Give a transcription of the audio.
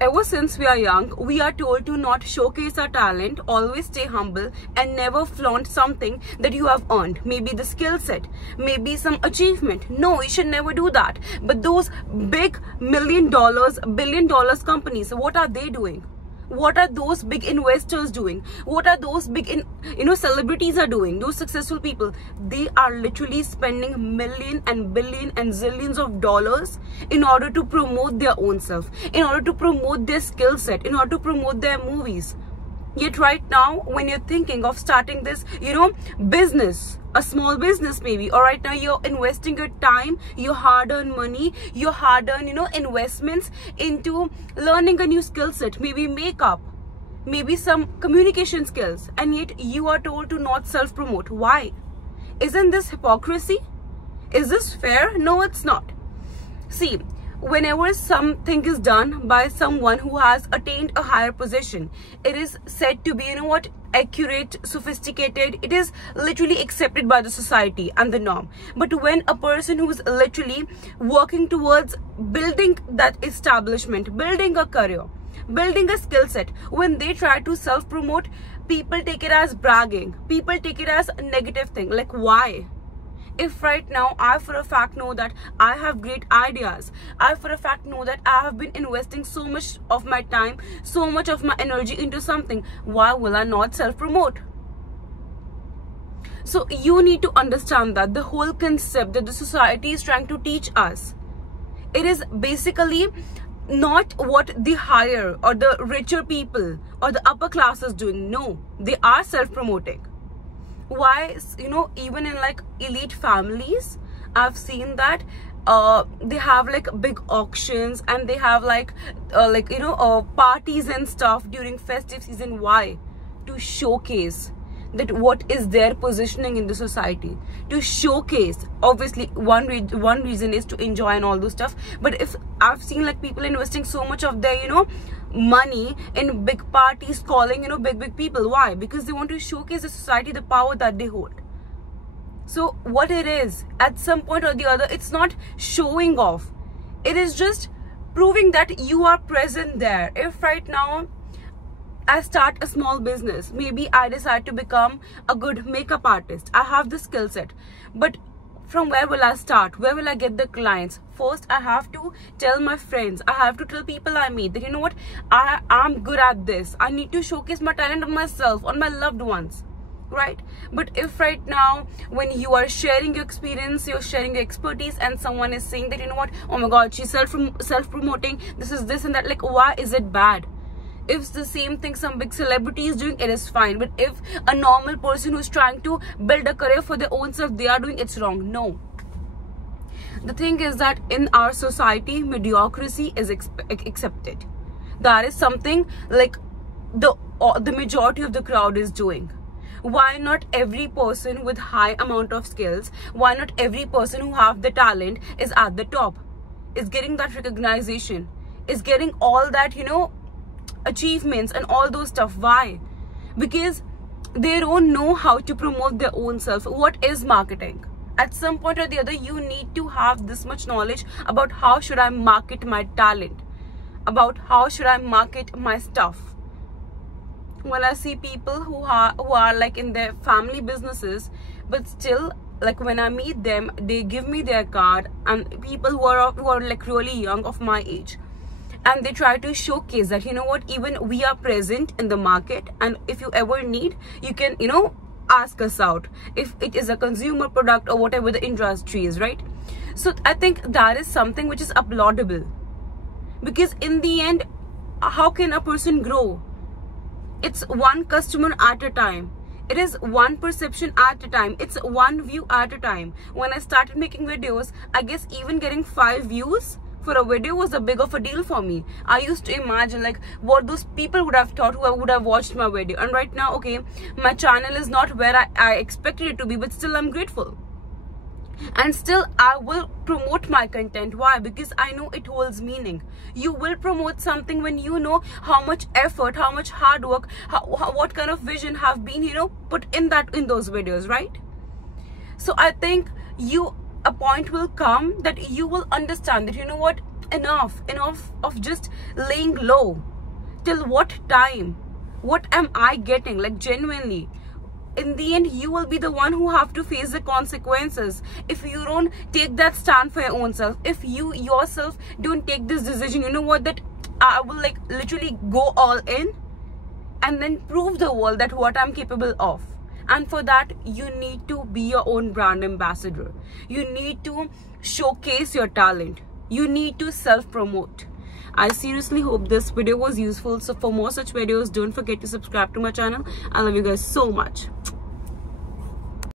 Ever since we are young, we are told to not showcase our talent, always stay humble, and never flaunt something that you have earned. Maybe the skill set, maybe some achievement. No, you should never do that. But those big $1 million, $1 billion companies, what are they doing? What are those big investors doing? What are those big celebrities are doing? Those successful people, they are literally spending million and billion and zillions of dollars in order to promote their own self, in order to promote their skill set, in order to promote their movies. Yet right now, when you're thinking of starting this, business, a small business maybe, or right now you're investing your time, your hard-earned money, your hard-earned, investments into learning a new skill set, maybe makeup, maybe some communication skills, and yet you are told to not self-promote. Why? Isn't this hypocrisy? Is this fair? No, it's not. See, whenever something is done by someone who has attained a higher position, it is said to be, accurate, sophisticated. It is literally accepted by the society and the norm. But when a person who is literally working towards building that establishment, building a career, building a skill set, when they try to self-promote, people take it as bragging. People take it as a negative thing. Like, why? If right now I for a fact know that I have great ideas, I for a fact know that I have been investing so much of my time, so much of my energy into something, why will I not self-promote? So you need to understand that the whole concept that the society is trying to teach us, it is basically not what the higher or the richer people or the upper class is doing. No, they are self-promoting. Why, even in like elite families, I've seen that they have like big auctions and they have parties and stuff during festive season. Why? To showcase that what is their positioning in the society, to showcase. Obviously one reason is to enjoy and all those stuff, but if I've seen like people investing so much of their money in big parties, calling big people. Why? Because they want to showcase the society, the power that they hold. So what it is, at some point or the other, it's not showing off, it is just proving that you are present there. If right now I start a small business, maybe I decide to become a good makeup artist, I have the skill set, but from where will I start? Where will I get the clients? First, I have to tell my friends, I have to tell people I meet that I'm good at this. I need to showcase my talent on myself, on my loved ones, right? But if right now, when you are sharing your experience, you're sharing your expertise, and someone is saying that oh my god, she's self-promoting, this is this and that, like, why is it bad? If it's the same thing some big celebrity is doing, it is fine. But if a normal person who's trying to build a career for their own self, they are doing, it's wrong. No. The thing is that in our society, mediocrity is accepted. That is something like the majority of the crowd is doing. Why not every person with high amount of skills, why not every person who have the talent is at the top, is getting that recognition, is getting all that, achievements and all those stuff? Why? Because they don't know how to promote their own self. What is marketing? At some point or the other, you need to have this much knowledge about how should I market my talent, about how should I market my stuff. When I see people who are like in their family businesses, but still, like, when I meet them, they give me their card, and people who are like really young, of my age, and they try to showcase that, even we are present in the market, and if you ever need, you can, ask us out, if it is a consumer product or whatever the industry is, right? So I think that is something which is applaudable, because in the end, how can a person grow? It's one customer at a time. It is one perception at a time. It's one view at a time. When I started making videos, I guess even getting 5 views for a video was a big of a deal for me. I used to imagine like what those people would have thought who would have watched my video. And right now, okay, my channel is not where I expected it to be, but still I'm grateful. And still I will promote my content. Why? Because I know it holds meaning. You will promote something when you know how much effort, how much hard work, what kind of vision have been, put in those videos, right? So I think a point will come that you will understand that, enough of just laying low. Till what time? What am I getting? Like, genuinely, in the end, you will be the one who have to face the consequences if you don't take that stand for your own self. If you yourself don't take this decision, you know what, that I will like literally go all in and then prove the world that what I'm capable of. And for that, you need to be your own brand ambassador. You need to showcase your talent. You need to self-promote. I seriously hope this video was useful. So for more such videos, don't forget to subscribe to my channel. I love you guys so much.